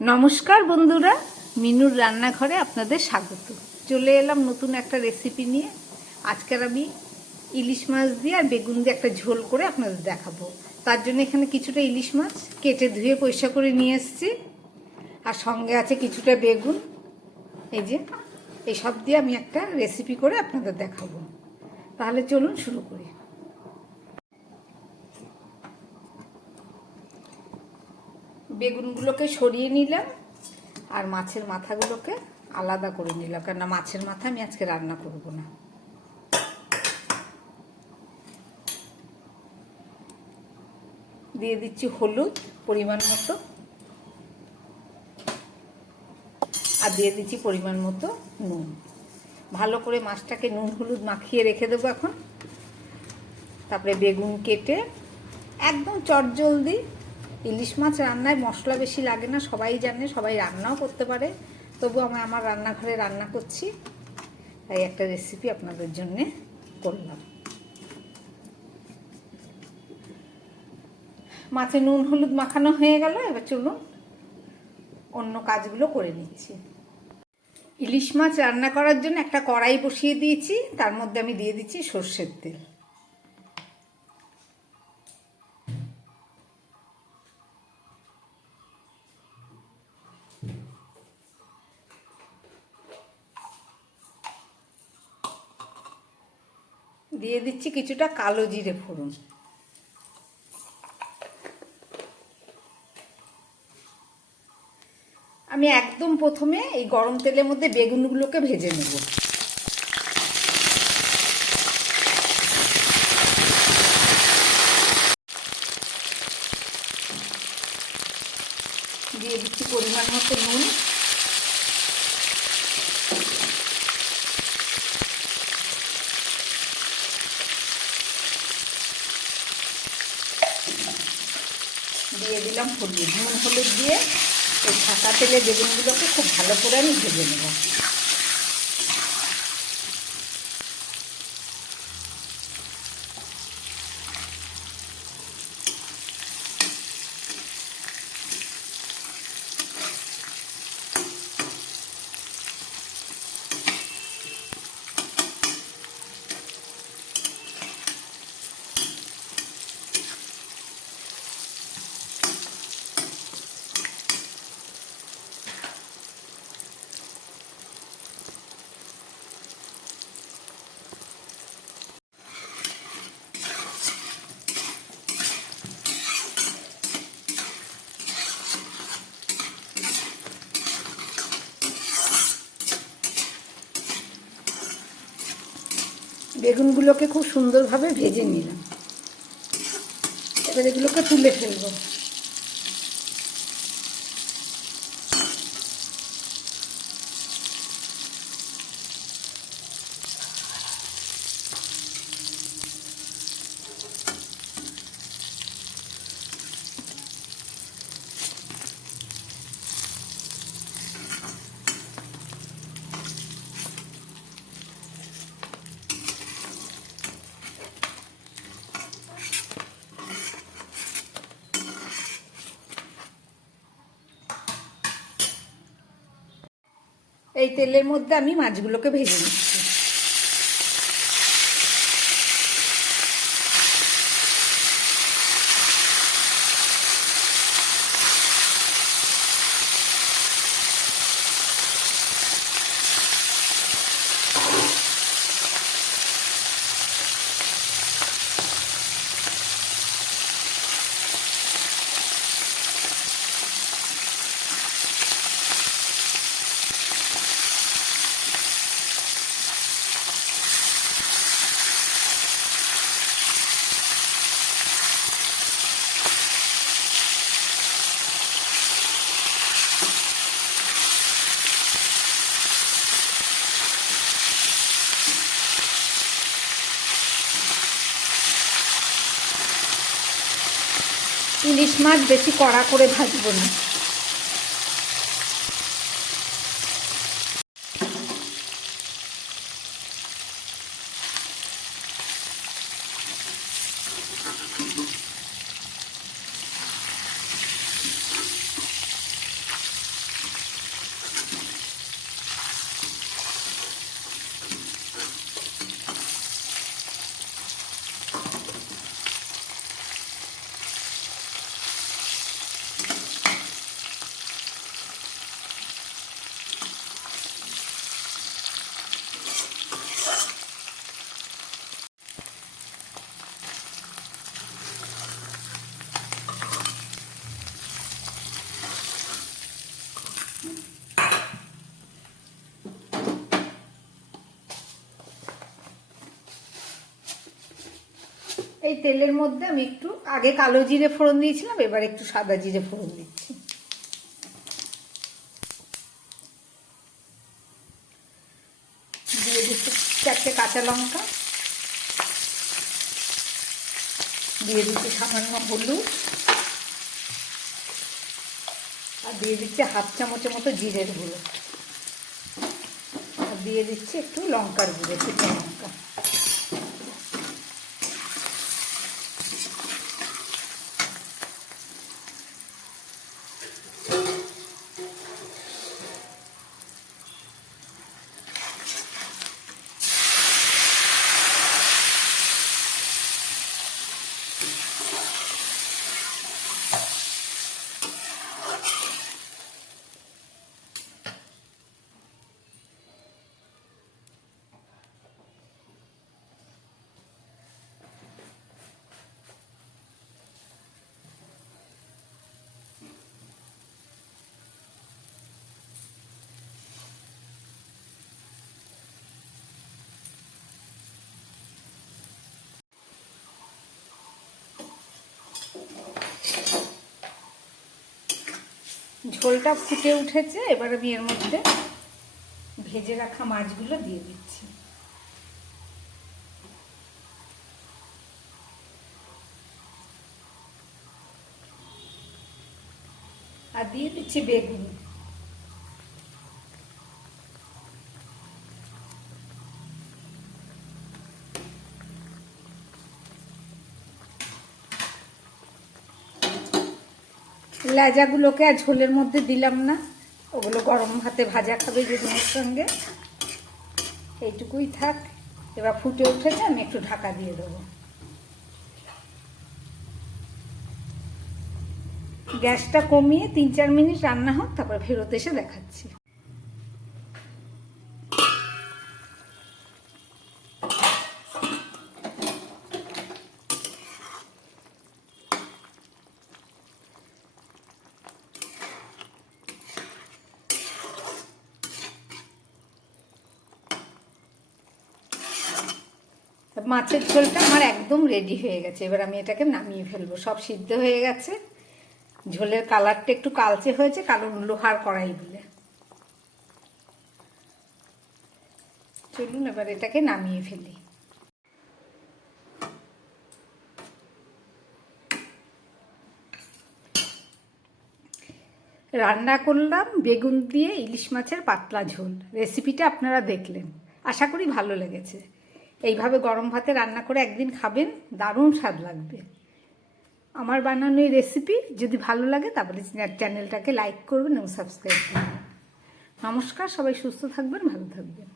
নমস্কার বন্ধুরা, মিনুর রান্নাঘরে আপনাদের স্বাগত। চলে এলাম নতুন একটা রেসিপি নিয়ে। আজকের আমি ইলিশ মাছ দিয়ে আর বেগুন দিয়ে একটা ঝোল করে আপনাদের দেখাবো। তার জন্য এখানে কিছুটা ইলিশ মাছ কেটে ধুয়ে পয়সা করে নিয়ে এসেছি। আর সঙ্গে আছে কিছুটা বেগুন। এই যে এই সব দিয়ে আমি একটা রেসিপি করে আপনাদের দেখাবো। তাহলে চলুন শুরু করি। বেগুনগুলোকে সরিয়ে নিলাম আর মাছের মাথাগুলোকে আলাদা করে নিলাম, কেননা মাছের মাথা আমি আজকে রান্না করব না। দিয়ে দিচ্ছি হলুদ পরিমাণ মতো। আর দিয়ে দিচ্ছি পরিমাণ মতো নুন। ভালো করে মাছটাকে নুন হলুদ মাখিয়ে রেখে দেবো এখন। তারপরে বেগুন কেটে একদম চটজলদি ইলিশ মাছ রান্নায় মশলা বেশি লাগে না, সবাই জানে, সবাই রান্নাও করতে পারে। তবু আমি আমার রান্নাঘরে রান্না করছি। তাই একটা রেসিপি আপনাদের জন্যে করলাম। মাছে নুন, হলুদ মাখানো হয়ে গেল, এবার চলুন অন্য কাজগুলো করে নিচ্ছি। ইলিশ মাছ রান্না করার জন্য একটা কড়াই বসিয়ে দিয়েছি, তার মধ্যে আমি দিয়ে দিচ্ছি সর্ষের তেল। দিয়ে দিচ্ছি কিছুটা কালো জিরে ফোড়ন। আমি একদম প্রথমে এই গরম তেলের মধ্যে বেগুনগুলোকে ভেজে নেব। দিয়ে দিচ্ছি পরিমাণ মতো নুন। দিয়ে দিলাম হলুদ। নুন, হলুদ দিয়ে এই ঢাকা তেলে বেগুনগুলোকে খুব ভালো করে আমি ভেজে নেব। বেগুনগুলোকে খুব সুন্দরভাবে ভেজে নিলাম। এবার এগুলোকে তুলে ফেলব। এই তেলের মধ্যে আমি মাছগুলোকে ভেজে নিচ্ছি। ইলিশ মাছ বেশি কড়া করে ভাজবো না। এই তেলের মধ্যে আমি একটু, আগে কালো জিরে ফোড়ন দিয়েছিলাম, এবার একটু সাদা জিরে ফোড়ন দিচ্ছি। দিয়ে দিচ্ছি চারটে কাঁচা লঙ্কা। দিয়ে দিচ্ছি সামান্য হলুদ। আর দিয়ে দিচ্ছি হাফ চামচের মতো জিরের গুঁড়ো। আর দিয়ে দিচ্ছি একটু লঙ্কার গুঁড়ো, শুকনো লঙ্কা। ঝোলটা ফুটে উঠেছে, এবার আমি এর মধ্যে ভেজে রাখা মাছগুলো দিয়ে দিচ্ছি। আর দিয়ে দিচ্ছি বেগুন। লেজাগুলোকে আর ঝোলের মধ্যে দিলাম না। ওগুলো গরম ভাতে ভাজা খাবে বেগুনের সঙ্গে। এইটুকুই থাক। এবার ফুটে উঠেছে, আমি একটু ঢাকা দিয়ে দেবো। গ্যাসটা কমিয়ে তিন চার মিনিট রান্না হোক, তারপর ফেরত এসে দেখাচ্ছি। মাছের ঝোলটা আমার একদম রেডি হয়ে গেছে। এবার আমি এটাকে নামিয়ে ফেলব। সব সিদ্ধ হয়ে গেছে। ঝোলের কালারটা একটু কালচে হয়েছে কারণ লোহার কড়াই বলে চলুন, এবার এটাকে নামিয়ে ফেলি। রান্না করলাম বেগুন দিয়ে ইলিশ মাছের পাতলা ঝোল। রেসিপিটা আপনারা দেখলেন। আশা করি ভালো লেগেছে। এইভাবে গরম ভাতে রান্না করে একদিন খাবেন, দারুণ স্বাদ লাগবে। আমার বানানো এই রেসিপি যদি ভালো লাগে তাহলে চ্যানেলটাকে লাইক করবেন এবং সাবস্ক্রাইব করবেন। নমস্কার, সবাই সুস্থ থাকবেন, ভালো থাকবেন।